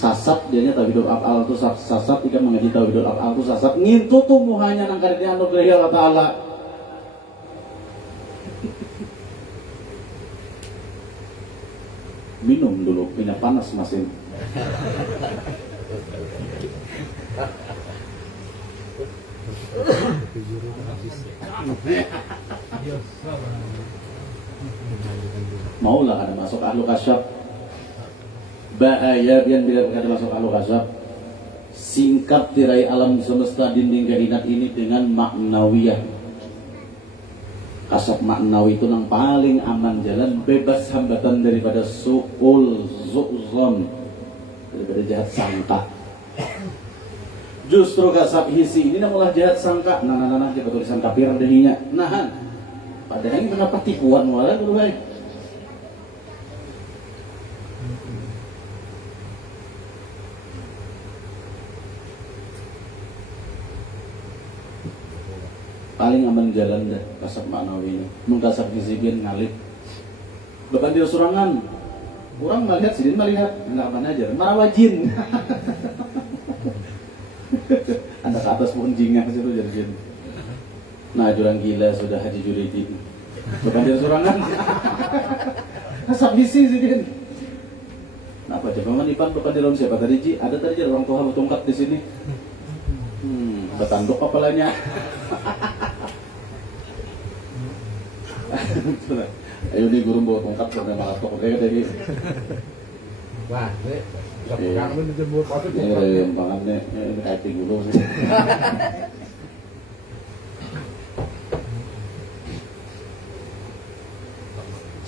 Sasat dianya tauhidul af'al itu sasat ikan mengaji tauhidul af'al itu sasat ngintu tuh muhanya nang kada dianugerahi Allah Ta'ala. Minum dulu, minyak panas masih. Maulah ada masuk ahlu kasyaf. Bahaya biar bila ada masuk ahlu kasyaf. Singkat tirai alam semesta dinding kainat ini dengan maknawiyah. Kasab maknawi itu yang paling aman jalan, bebas hambatan daripada su'ul zu'zon, daripada jahat sangka. Justru kasab hisi ini namulah jahat sangka. Nah, dia tulisan kafir dahinya. Nah, padahal ini kenapa tipuan wala dulu baik. Paling aman jalan dah kasab maknawi ini. Mengkasab hisi biar ngalip. Bahkan dia surangan. Orang melihat, sidin melihat, enggak mana aja, marawajin. Anda ke atas pohon jingah situ jadi jin. Nah, jurang gila sudah Haji Juridin. Bukan dia sorangan. Kasap bisi sidin. Kenapa coba manipan bukan di dalam siapa tadi Ji? Ada tadi orang tua bertongkat di sini. Bertanduk kepalanya. Ayo nih guru bawa tongkat sampai malah tok dari. Wah, ini enggak pernah menjemput waktu itu. Ini bangannya ini kayak guru sih.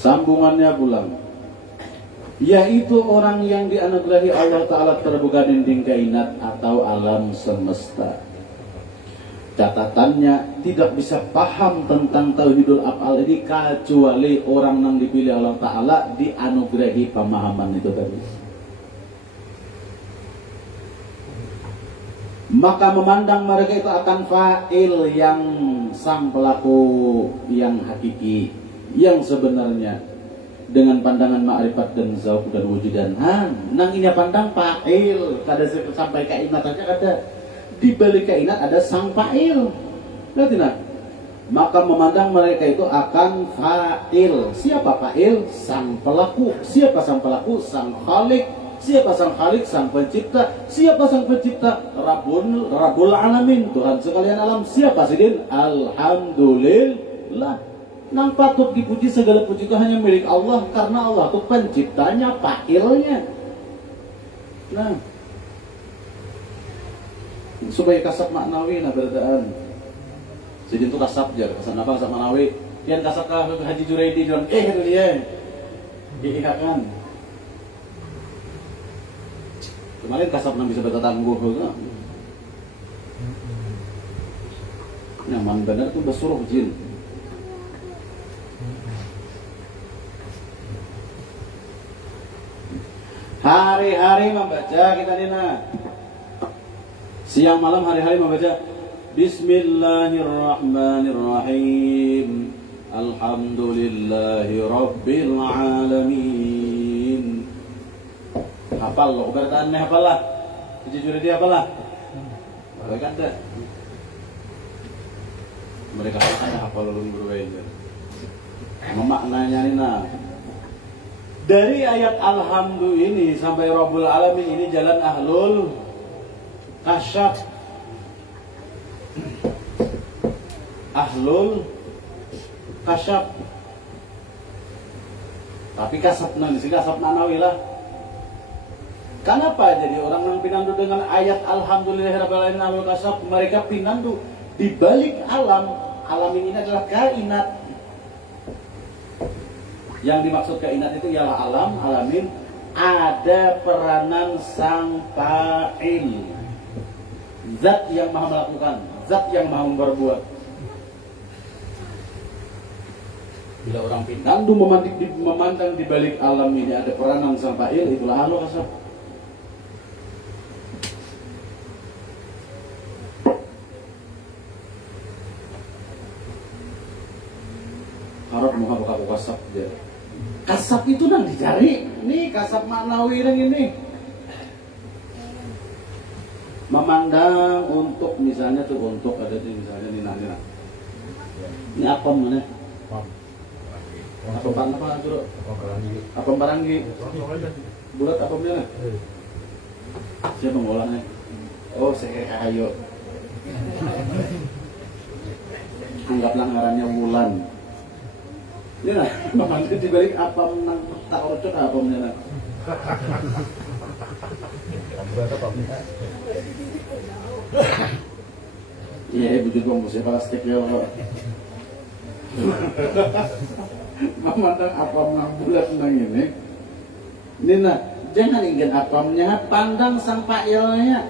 Sambungannya pulang. Yaitu orang yang dianugerahi Allah Ta'ala terbuka dinding kainat atau alam semesta. Catatannya tidak bisa paham tentang tauhidul af'al ini kecuali orang yang dipilih Allah Ta'ala dianugerahi pemahaman itu tadi. Maka memandang mereka itu akan fa'il yang sang pelaku yang hakiki, yang sebenarnya dengan pandangan ma'rifat dan zauq dan wujudan. Nang ini pandang fa'il, kada sampai kainat aja ada. Di balik kainat ada sang fa'il. Lihat tidak? Maka memandang mereka itu akan fa'il. Siapa fa'il? Sang pelaku. Siapa sang pelaku? Sang khalik. Siapa sang khalik? Sang pencipta. Siapa sang pencipta? Rabbul alamin, Tuhan sekalian alam. Siapa sidin? Alhamdulillah. Nang patut dipuji, segala puji itu hanya milik Allah, karena Allah itu penciptanya, fa'ilnya. Nah, supaya kasab maknawi nah beradaan. Jadi itu kasab aja, kasab apa kasab maknawi. Yang kasab ke Haji Jureidi bilang, itu dia. Diikakan. Kemarin kasab nang bisa bertangguh juga. Nyaman benar tuh bersuruh jin. Hari-hari membaca kita Nina. Siang malam hari-hari membaca Bismillahirrahmanirrahim. Alhamdulillahi Rabbil Alamin. Hafal loh, bertahannya hafal lah. Jujur dia hafal lah. Mereka ada. Mereka ada hafal ulun berwajah. Memaknanya Nina. Dari ayat Alhamdulillah ini sampai Rabbul Alamin ini jalan ahlul kasyaf. Ahlul kasyaf. Tapi kasab nanti kasab nanawi lah. Kenapa jadi orang yang pinandu dengan ayat Alhamdulillahirabbil alamin ahlul kasyaf? Mereka pinandu di balik alam. Alam ini adalah kainat. Yang dimaksud kainat itu ialah alam, alamin, ada peranan sang fa'il. Zat yang maha melakukan, zat yang maha berbuat. Bila orang pinandu memandang di balik alam ini ada peranan sang fa'il, itulah ahlul kasyaf. Harap muka buka kasab dia. Kasab itu nang dicari. Nih kasab maknawi yang ini. Memandang untuk misalnya tuh untuk ada tuh misalnya nina. Ini apa mana? Apa apa suruh? Apa baranggi? Bulat apa mana? Siapa ngolahnya? Oh saya ayo. Anggaplah ngarannya Wulan. Ya, memandang di balik apa menang tak orcot apa menang. Iya, bujur bang musik plastik ya. Memandang apa menang bulat menang ini. Nina, jangan ingin apamnya, pandang sang fa'ilnya.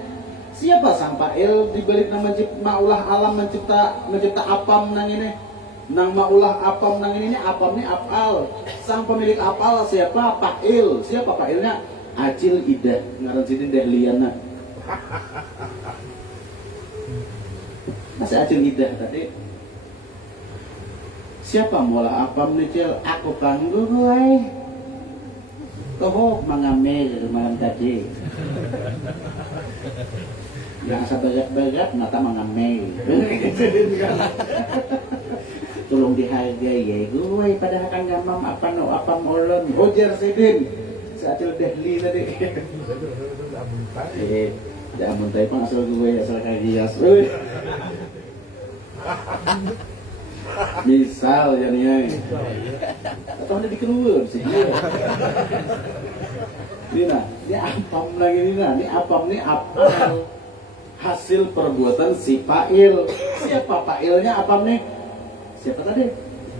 Siapa sang fa'il di balik nama maulah alam mencipta apam menang ini? Nang maulah apam nang ini apam ini apal. Sang pemilik apal siapa? Fa'il. Siapa fa'ilnya? Acil Idah. Ngaran sini Dahliana. Masih Acil Idah tadi. Siapa maulah apam nih Cil? Aku panggung woy. Toh mengambil malam tadi. Yang asa banyak-banyak nata mengambil. Tolong dihargai ya gue pada akan gamam apa no apa molon Hojer Sidin Saacil Dehli tadi ya amun tay pang asal gue asal kagias misal ya nih atau ada dikeluar sih ini nah ini apam lagi ini nah ini apam nih apal hasil perbuatan si Pail. Siapa Pailnya apam nih? Siapa tadi?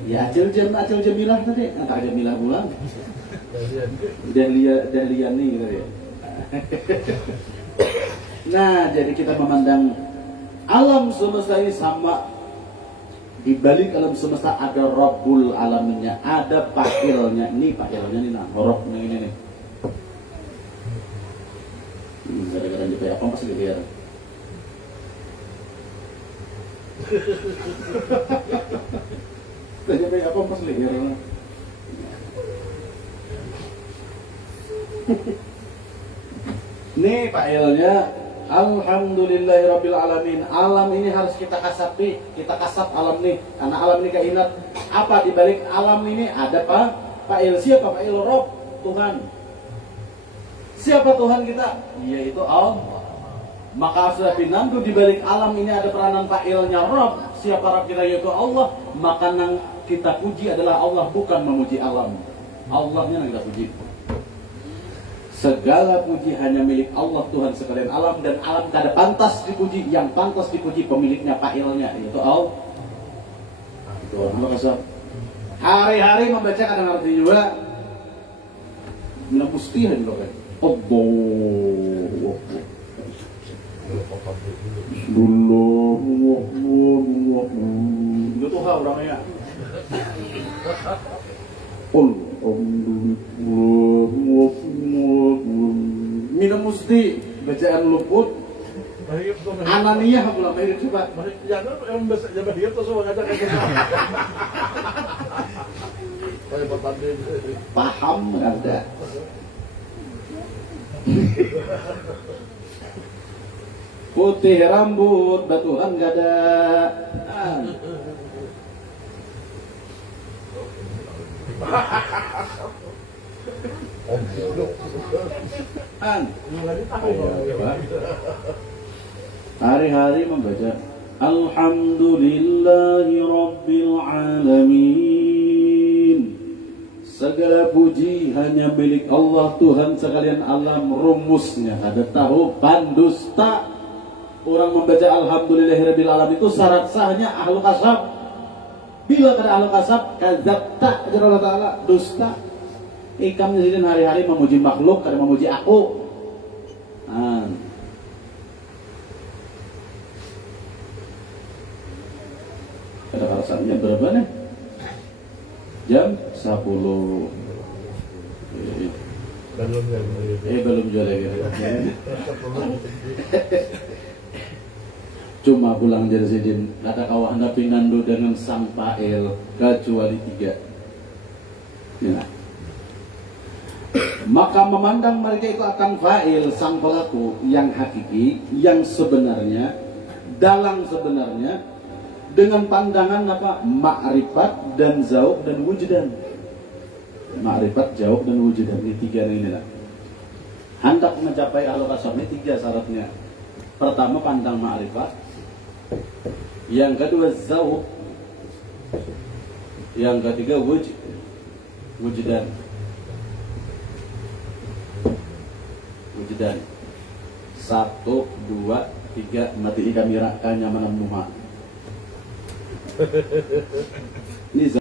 Ya Acil Jamilah tadi. Nah, Jamilah pulang. Dahlian nih gitu ya. Nah, jadi kita memandang alam semesta ini sama. Di balik alam semesta ada Rabbul Alaminnya, ada Pakilnya. Ini Pakilnya nih nah, horoknya ini nih. Gara-gara di apa masih liar. Tanya kayak apa pas lihat nih Pak Ilnya Alhamdulillahirabbil alamin. Alam ini harus kita kasapi, kita kasap alam nih. Karena alam ini kainat. Apa di balik alam ini ada Pak Il. Siapa Pak Il? Rob, Tuhan. Siapa Tuhan kita? Yaitu Allah. Maka sudah pinangku di balik alam ini ada peranan fa'ilnya Rabb. Siapa Rabb kita yaitu Allah. Maka yang kita puji adalah Allah, bukan memuji alam. Allahnya yang kita puji. Segala puji hanya milik Allah Tuhan sekalian alam, dan alam tidak pantas dipuji. Yang pantas dipuji pemiliknya fa'ilnya yaitu Allah. Itu Allah kasar. Hari-hari membaca kadang arti juga. Mina mustihan juga kan. Allah. Bismillahirrahmanirrahim. Itu tuh orangnya. Minum musti bacaan luput. Ananiyah pula mirip coba. Yang besar jabat dia tuh semua ngajak ke sana. Paham ada. Putih rambut, batuhan gak ada. Hari-hari membaca Alhamdulillahi Rabbil Alamin. Segala puji hanya milik Allah Tuhan sekalian alam. Rumusnya ada tahu pandusta. Orang membaca Alhamdulillahirabbil alamin itu syarat sahnya ahlu kasab. Bila kada ahlu kasab, kadzabta ajar Allah Ta'ala, dusta. Ikam nyediin hari-hari memuji makhluk, kada memuji aku. Kada rasanya berapa nih? Jam 10. Belum jual lagi. Cuma pulang dari Zidin, kata kawan tapi ngandu dengan sang Pail kecuali 3. Ya. Maka memandang mereka itu akan Fa'il, sang pelaku yang hakiki, yang sebenarnya, dalang sebenarnya, dengan pandangan apa? Ma'rifat dan zauq dan wujudan. Ma'rifat, zauq dan wujudan, ini 3 ini lah. Hendak mencapai ahlu kasab ini 3 syaratnya. Pertama pandang ma'rifat, yang kedua zauq, yang ketiga wujudan. Wujudan 1, 2, 3 mati kamera kanya manam muha. Ini